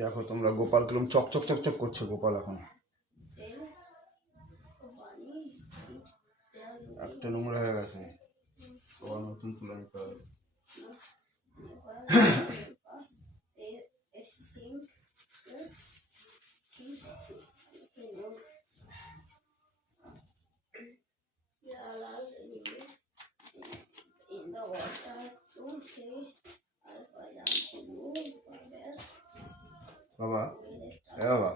দেখো তোমরা গোপাল কিরম চকচক চকচক করছে গোপাল এখন। একটা নোংরা হয়ে গেছে, আবার নতুন তুলে নিতে হবে। বাবা, বাবা,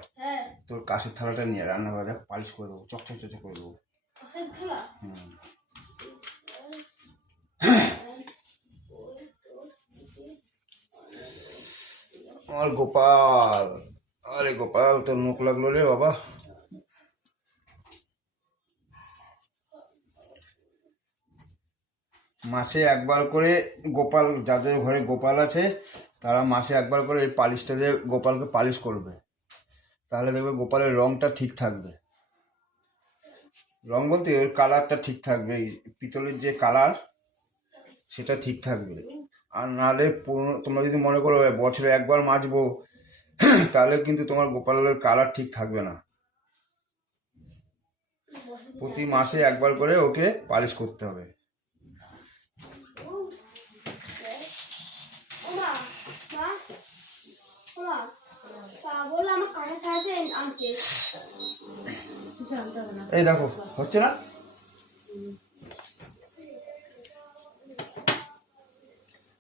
তোর কাশের থালাটা নিয়ে রান্না করে পালিশ করে দেবো, চকচক চকচক করে দেবো। আমার গোপাল, আরে গোপাল তোর মুখ লাগলো রে বাবা। মাসে একবার করে গোপাল, যাদের ঘরে গোপাল আছে তারা মাসে একবার করে এই পালিশটা দিয়ে গোপালকে পালিশ করবে, তাহলে দেখবে গোপালের রংটা ঠিক থাকবে। রং বলতে ওর কালারটা ঠিক থাকবে, পিতলের যে কালার সেটা ঠিক থাকবে। আর নাহলে তোমরা যদি মনে করো বছরে একবার মাজবো, তাহলে কিন্তু তোমার গোপালের কালার ঠিক থাকবে না। প্রতি মাসে একবার করে ওকে পালিশ করতে হবে। এই দেখো হচ্ছে না,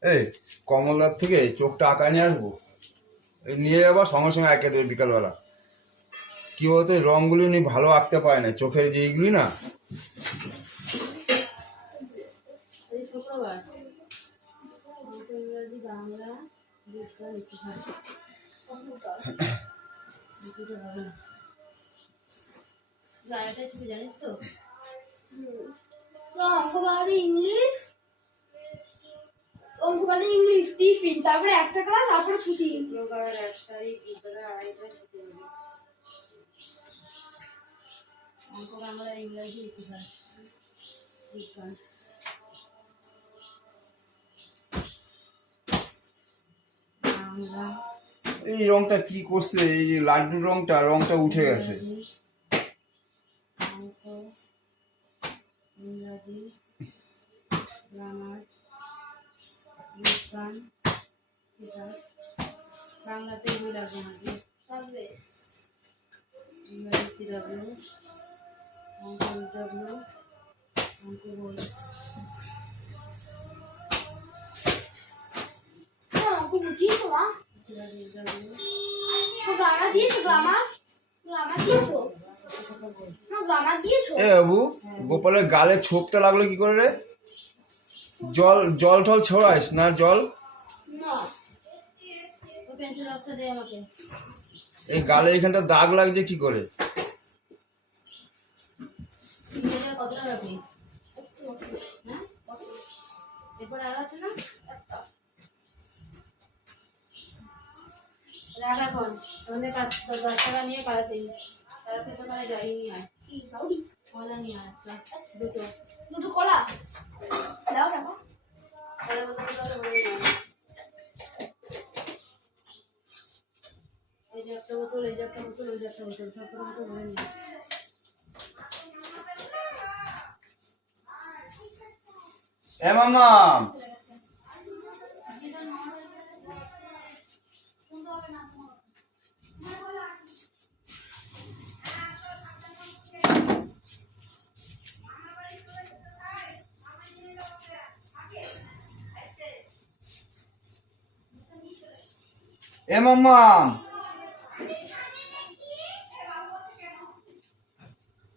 এই কমলদার থেকে চোখটা আঁকা নিয়ে আসবো, এই নিয়ে যাবো সঙ্গে সঙ্গে এঁকে দেবে বিকালবেলা। কি বলতো রঙগুলি উনি ভালো আঁকতে পারে না, চোখের যে এইগুলি না। জানিস তো অঙ্কবাড়ি ইংলিশ, অঙ্কবাড়ি ইংলিশ টিফিন, তারপরে একটা ক্লাস, তারপরে ছুটি। অঙ্ক বাংলা ইংরেজি ইতিহাস বিজ্ঞান। এই রংটা কি করছে, এই যে লাড্ডুর রংটা উঠে গেছে। ইংরাজি, গ্রামার, বিজ্ঞান, ইতিহাস। বাংলাতে বই লাগবে না, লাগবে ইংরাজি সিডাব্লিউ, অঙ্ক ইডাব্লিউ, অঙ্ক বই। অঙ্ক বুঝিয়েছো মা? গ্রামার দিয়েছো? গ্রামার দিয়েছো? গ্রামার দিয়েছো? এ বাবু, গোপালের গালে ছোপটা লাগলো কি করে রে? জল টল ছড়াইস না? জল এই গালে এখানটা দাগ লাগছে কি করে? বাচ্চারা নিয়ে কারাতে তো মানে যাইনি। আর কি কলা নিয়ে আসলাম, দুটো কলা দাও টাকা। এই যে একটা বোতল, এই যে একটা বোতল, ওই যে একটা বোতল, সবটা মতো ভরে নিয়ে। এ মামা, এ মামা,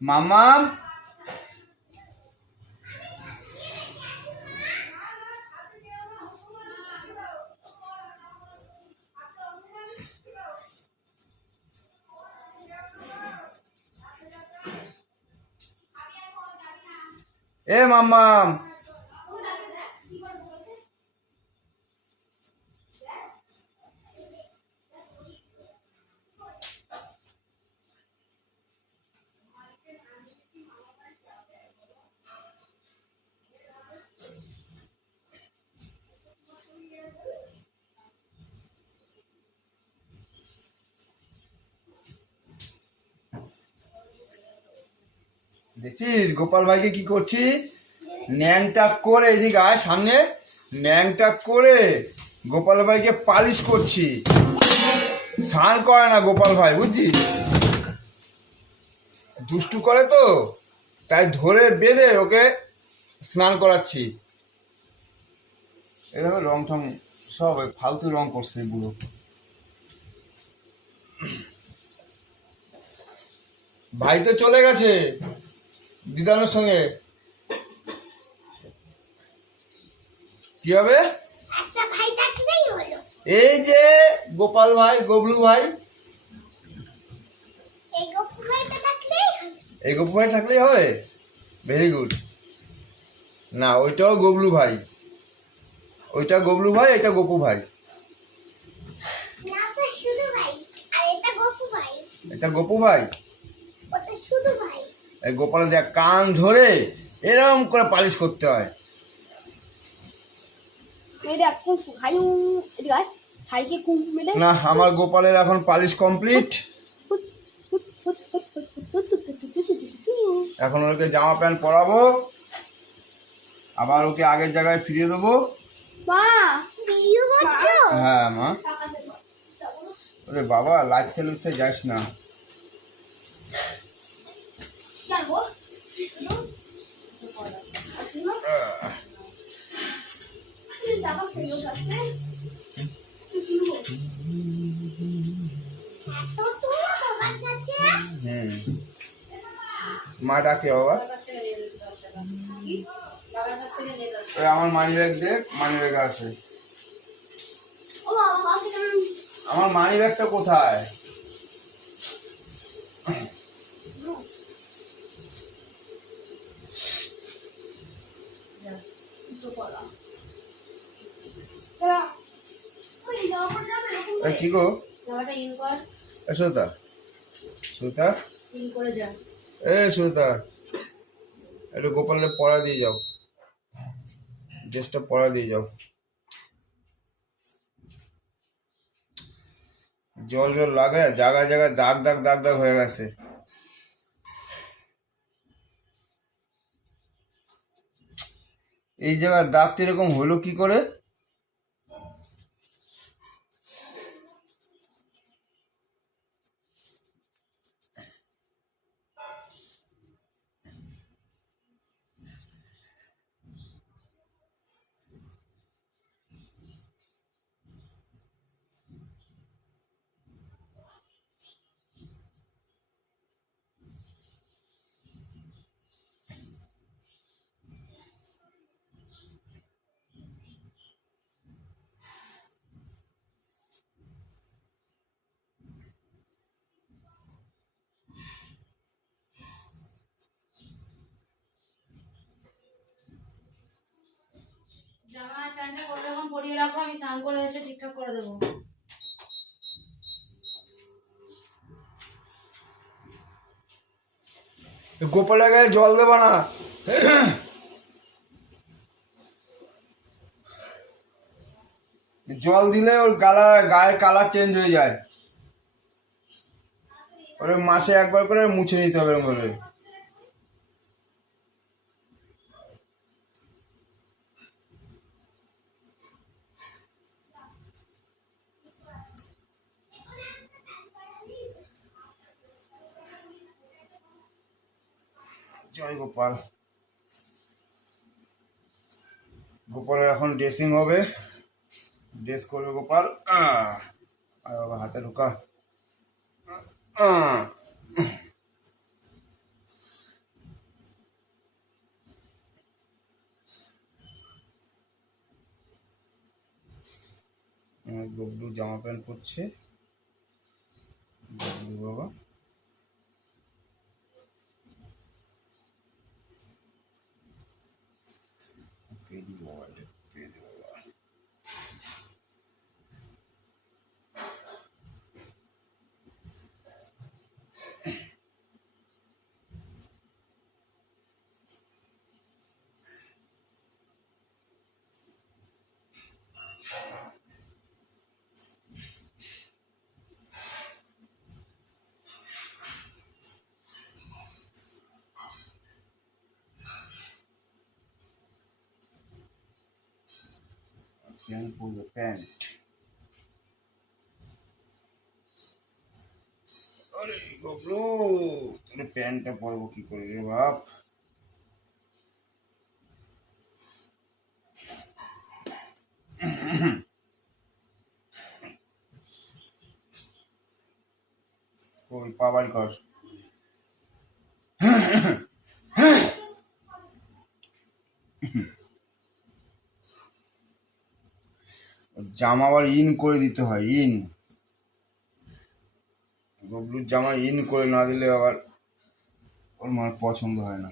মামা, এ মামা, দেখছিস গোপাল ভাইকে কি করছি, ন্যাংটা করে এদিকে আয় সামনে, ন্যাংটা করে গোপাল ভাইকে পালিশ করছি। স্নান করে না গোপাল ভাই, বুঝছিস, দুষ্টু করে তো, তাই ধরে বেঁধে ওকে স্নান করাচ্ছি। এভাবে রং টং সব ফালতু রং করছে এগুলো। ভাই তো চলে গেছে দিদানোর সঙ্গে, কি হবে? এই যে গোপাল ভাই, গবলু ভাই, এই গপু ভাই থাকলেই হবে। Very good. না ওইটাও গবলু ভাই, ওইটা গবলু ভাই, এটা গপু ভাই। এটা গপু ভাই। এই গোপালের দেখ কান ধরে এরকম করে পালিশ করতে হয়। না আমার গোপালের এখন পালিশ কমপ্লিট। এখন ওকে জামা প্যান্ট পরাবো, আবার ওকে আগের জায়গায় ফিরিয়ে দেবো। হ্যাঁ মা। ওরে বাবা, লাইতে লুতে যাস না। মা ডাকে বাবা। ওই আমার মানি ব্যাগ দেখ, মানি ব্যাগ আছে। আমার মানি ব্যাগটা কোথায়? কি গো সুতা, সুতা সুতা একটু গোপালের পড়া দিয়ে যাও, ড্রেসটা পড়া দিয়ে যাও। জল জল লাগায় জায়গায় জায়গায় দাগ দাগ দাগ দাগ হয়ে গেছে। এই জায়গায় দাগটা এরকম হলো কি করে? জামা প্যান্টটা কোনো রকম পরিয়ে রাখো, আমি স্নান করে এসে ঠিকঠাক করে দেবো। গোপালের গায়ে জল দেবা না, জল দিলে ওর গায়ের কালার চেঞ্জ হয়ে যায়। ওরে মাসে একবার করে মুছে নিতে হবে এরকম ভাবে। জয় গোপাল। গোপালের এখন ড্রেসিং হবে, ড্রেস করবে গোপাল। আর বাবা হাতে ঢোকা। গবলু জামা প্যান্ট পরছে, গবলু বাবা। মোবাইলটা পেয়ে দেবো বাবা। প্যান্ট পরবে, প্যান্ট। আরে গবলু, তাহলে প্যান্টটা পরবো কি করে রে বাপ? ওই পাবাই কর। জামা আবার ইন করে দিতে হয়, ইন। গবলুর জামা ইন করে না দিলে আবার ওর মার পছন্দ হয় না।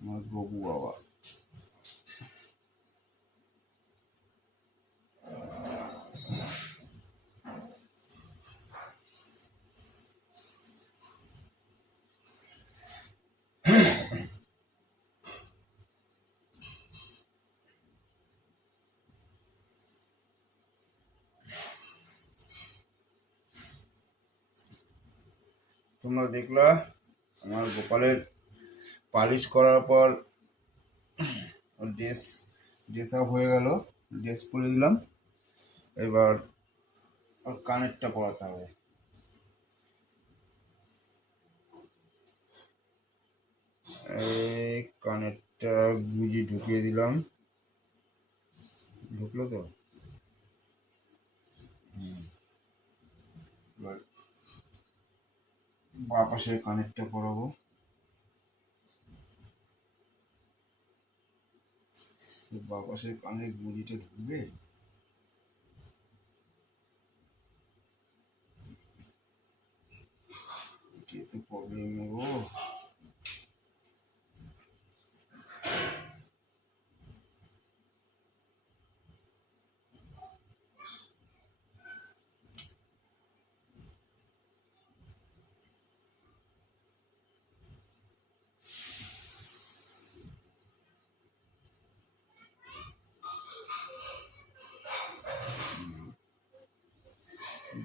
আমার গবু বাবা। তোমরা দেখলা আমার গোপালের পালিশ করার পর ওর ড্রেস আপ হয়ে গেল, ড্রেস পরে দিলাম। এবার ওর কানেরটা পরাতে হবে। এই কানেরটা গুজি ঢুকিয়ে দিলাম, ঢুকলো তো। এবার বাঁ পাশের কানেরটা পরাবো। বাঁ পাশের কানের গুজিটা ঢুকবে। এটাই তো প্রবলেম গো।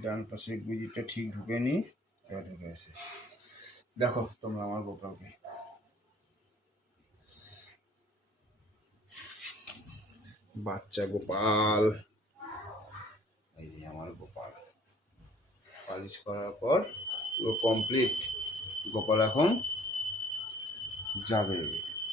ডান পাশের গুজিটা ঠিক ঢুকে নি, এবার ঢুকে গেছে। দেখো তোমরা আমার গোপালকে, বাচ্চা গোপাল। এই যে আমার গোপাল পালিশ করার পর পুরো কমপ্লিট। গোপাল এখন যাবে।